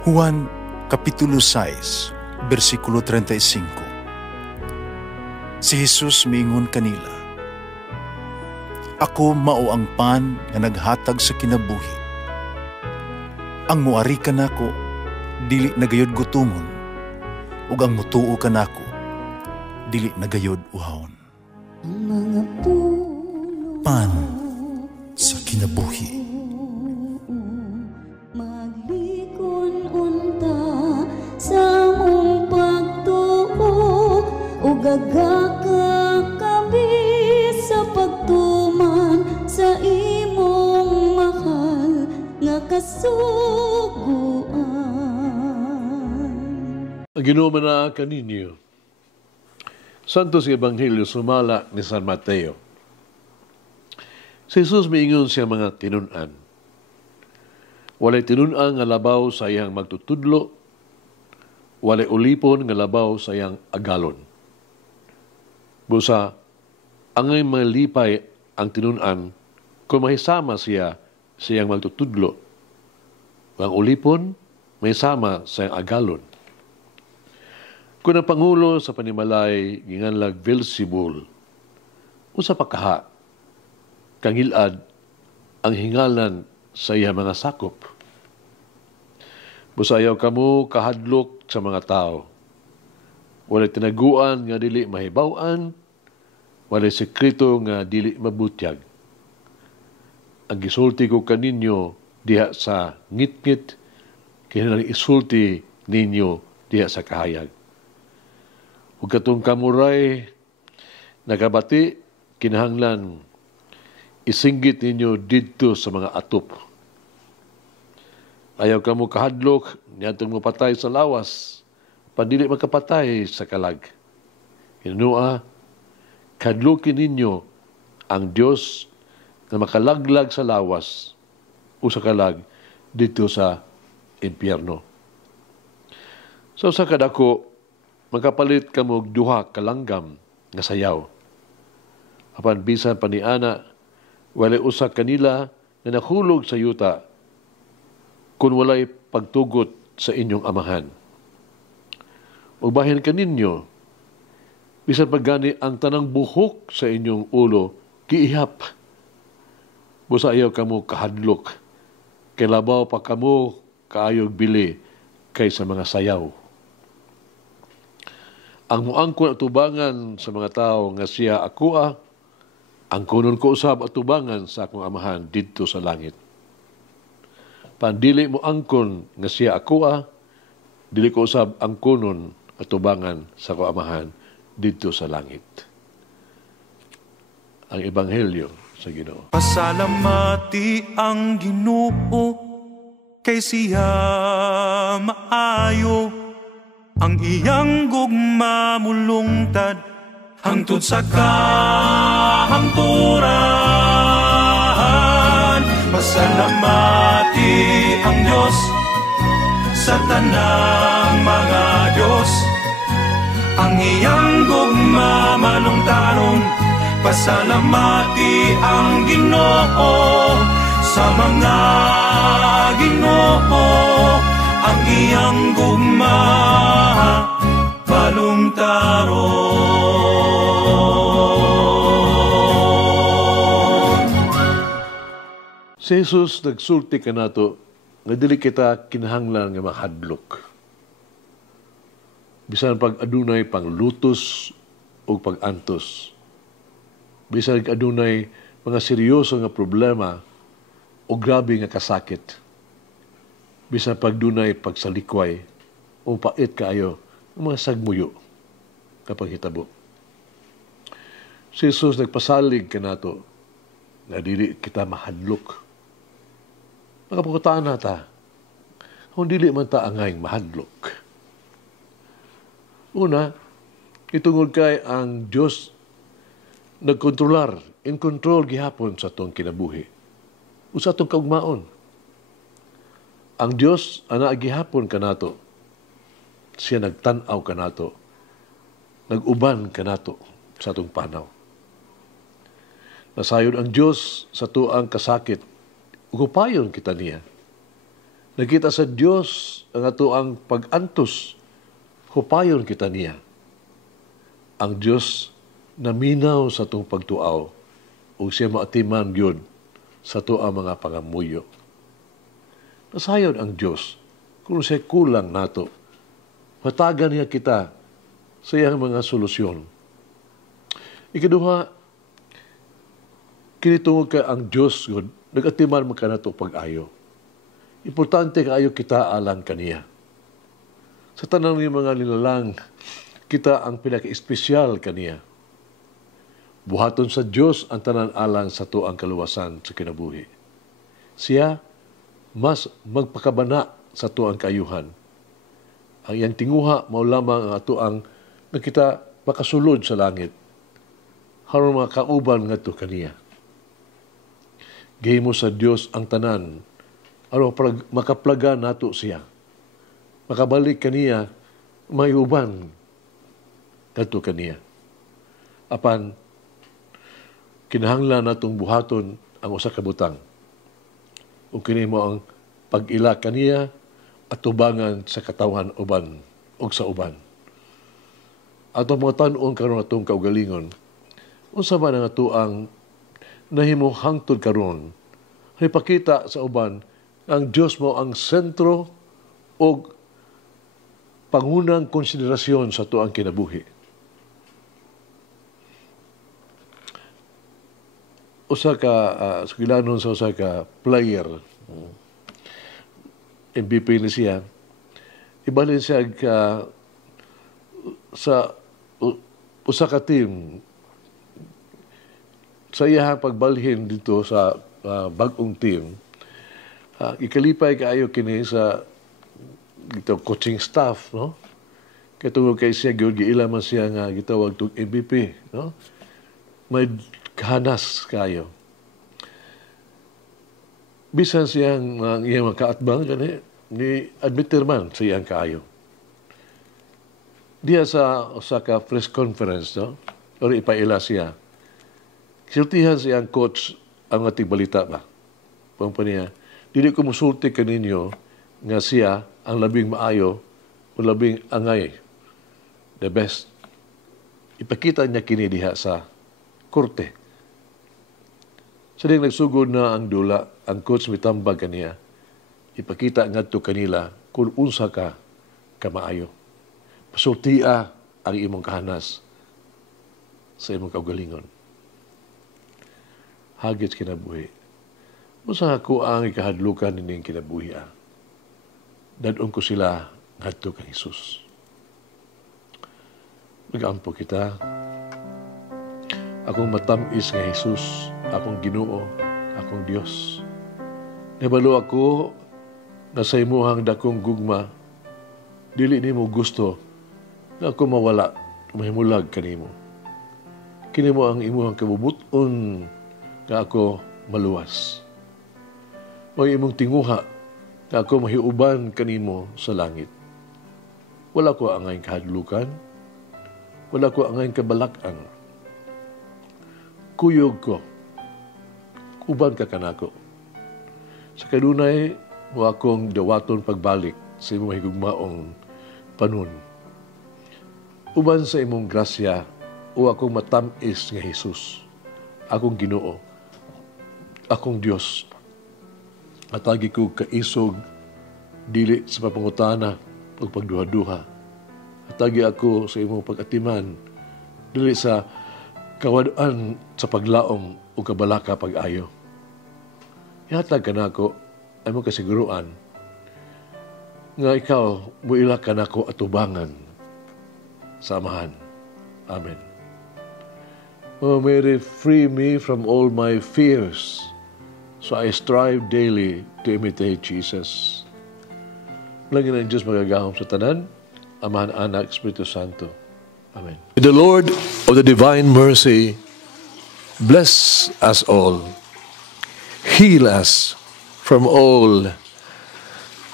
Juan Kapitulo 6, versikulo 35. Si Jesus miingon kanila, "Ako mao ang pan nga naghatag sa kinabuhi. Ang muari kanako dili nagayod gutomon, ug ang mutuo kanako dili nagayod uhawon." Pan sa kinabuhi. Gagakakabi sa pagtuman sa imong mahal nga kasuguan. Ang Ginoo na kaninyo, Santos Ebanghelyo sumala ni San Mateo. Si Jesus miingon siya mga tinun-an. Walay tinun-an nga labaw sa iyang magtutudlo, walay ulipon nga labaw sa iyang agalon. Busa, angay malipay ang tinun-an kung mahisama siya sa iyang magtutudlo. Ang ulipon, mahisama sa iyang agalon. Kung ang Pangulo sa panimalay ginganlag Beelzebul, usa pa kaha, kangilad ang hingalan sa iyang mga sakop. Busa ayaw kamo kahadlok sa mga tao. Walay tinaguan nga dili mahibaw-an, walay sekreto nga dili mabutyag. Ang gisulti ko kaninyo diha sa ngit-ngit, kinahanglan isulti ninyo diha sa kahayag. Ug katong kamuray nagabati, kinahanglan isinggit ninyo didto sa mga atop. Ayaw kamo kahadlok niadtong mapatay sa lawas, pandili magkapatay sa kalag. Hinunua, kadlukin ninyo ang Diyos na makalaglag sa lawas o sa kalag dito sa impyerno. So sa kadako, magkapalit kamo duha kalanggam nga sayaw. Apan bisan paniana, walay usa kanila na nahulog sa yuta kung walay pagtugot sa inyong amahan. Ubahin kaninyo, bisan pagani ang tanang buhok sa inyong ulo, giihap. Busa ayaw kamo kahadlok, kay labaw pa kamo kaayog bili kaysa mga sayaw. Ang muangkon atubangan sa mga tao nga siya akoa, ang kunon ko usab atubangan sa akong amahan didto sa langit. Pandili mo angkon nga siya akoa, dili ko usab ang kunon atubangan sa akong amahan dito sa langit. Ang Ebanghelyo sa Ginoo. Pasalamati ang Ginoo kay siya maayo, ang iyang gugma mulungtad hangtod sa kahangturan. Pasalamati ang Diyos sa tanang mga Diyos, ang iyang gugma malungtaron. Pasalamati ang Ginoo sa mga Ginoo, ang iyang gugma malungtaron. Si Jesus nagsulti kanato nga dili kita kinahanglan nga mahadlok. Bisan pag adunay panglutos o pag-antos. Bisan adunay mga seryoso nga problema o grabe nga kasakit. Bisan pag dunay pagsalikway o pait kaayo ng mga sagmuyo kapag hitabo. Si Jesus nagpasalig kanato nga dili kita mahadlok. Nakapukutaan na ta, kung dili man ta angay mahadlok. Una, itungod kay ang Diyos nagkontrolar, in control gihapon sa itong kinabuhi. O sa itong kaugmaon. Ang Diyos, ana gihapon kanato. Siya nagtanaw kanato. Nag-uban kanato sa itong panaw. Nasayod ang Diyos sa tuang kasakit, ugupayon kita niya. Nakita sa Dios ang ato ang pag-antos, hupayon kita niya. Ang Dios na minaw sa itong pagtuaw o siya maatiman yun sa ito ang mga pangamuyo. Nasayon ang Diyos kung siya kulang nato. Matagan niya kita sa iyang mga solusyon. Ikaduha, kinitungod ka ang Diyos yun, nag-atiman mo ka na ito pag-ayo. Importante kaayo kita alang kaniya. Sa tanang ng mga nilalang, kita ang pinaka-espesyal kaniya. Buhaton sa Diyos ang tanan alang sa to ang kaluwasan sa kinabuhi. Siya mas magpakabana sa to ang kaayuhan. Ang iyang tinguha mao lamang ang ato ang nakita makasulod sa langit. Haron mga kauban nga to kaniya. Gihimo sa Diyos ang tanan aron makaplaga nato siya. Makabalik kaniya may uban nato kaniya. Apan kinahanglan natong buhaton ang usa ka butang. Ug kini mo ang pag-ila kaniya at tubangan sa katawhan uban ug sa uban. Atong mga tan-on karon atong kaugalingon, unsa man ang ato ang nahimo hangtod karon, ipakita sa uban ang Dios mo ang sentro o pangunang konsiderasyon sa ato ang kinabuhi. Usa ka sugilanon sa usa ka player, MVP ni siya, ibalin siya sa usa ka team sa iyang pagbalhin dito sa bag-ong team. Ikalipay kaayo kini sa dito coaching staff, no? Kaya tungod kay siya gyud giila man siya nga gitawag tug MVP, no? May kahanas kayo. Bisan siyang iyang makaatbang gani ni admitter man sa iyang kaayo. Diya sa Osaka press conference, no? Or ipaila siya. Siltihan siyang coach ang ating balita ba? Pangpaniya, dili ko musulti kaninyo nga siya ang labing maayo o labing angay. The best. Ipakita niya kini diha sa korte. Sa ding nagsugod na ang dula, ang coach mitambag kaniya, ipakita ngadto kanila kung unsa ka kamaayo. Pasultia ang imong kahanas sa imong kaugalingon. Hagit kinabuhi. Usa ako ang ikahadlukan nining kinabuhi. Dadon ko sila ngadto kang Hesus. Nag-ampo kita. Akong matamis nga Hesus, akong Ginoo, akong Dios. Nabalo ako na sa imuhang dakong gugma, dili nimo gusto na ako mawala, mahimulag kanimo. Kini mo ang imuhang kabubuton nga ako maluwas. O imong tinguha na ako mahiuban kanimo sa langit. Wala ko ang ngayon kahadlukan, wala ko ang ngayon kabalakan. Kuyog ko, uban ka kanako. Sa kadunay, mo akong dawaton pagbalik sa imong higugmaong panun. Uban sa imong grasya, o akong matamis nga Hesus, akong Ginoo, akong Dios. Atagi ko kaisog, dili sa papangutana o pagduha-duha. Atagi ako sa imong pag-atiman, dili sa kawadaan sa paglaom o kabalaka pag-ayo. Ihatag ka na ako, ay mong kasiguruan, nga ikaw, muila ka na ako atubangan sa Amahan. Amen. O Mary, free me from all my fears, so I strive daily to imitate Jesus. Lagi ng Diyos magagahom sa tanan, Amahan, Anak, Espiritu Santo. Amen. The Lord of the divine mercy, bless us all. Heal us from all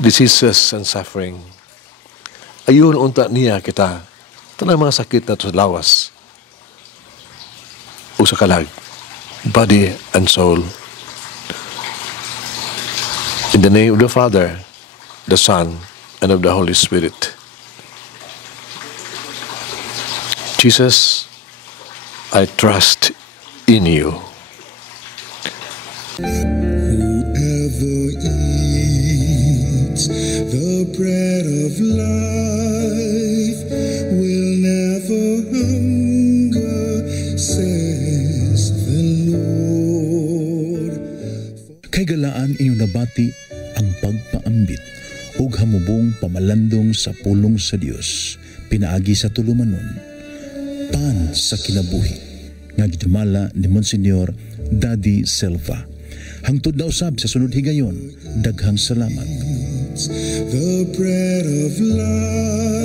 diseases and suffering. Ayun unta niya kita, tanang mga sakit na sa lawas o sa kalag, body and soul. In the name of the Father, the Son, and of the Holy Spirit. Jesus, I trust in you. Whoever eats the bread of life will never hunger, says the Lord. Kay galaan inyong nabati ang pagpaambit ug hamubong pamalandong sa pulong sa Dios pinaagi sa tulumanon. Pan sa kinabuhi nga gidumala ni Monsignor Daddy Silva. Hangtod na usab sa sunod higayon, daghang salamat. The bread of life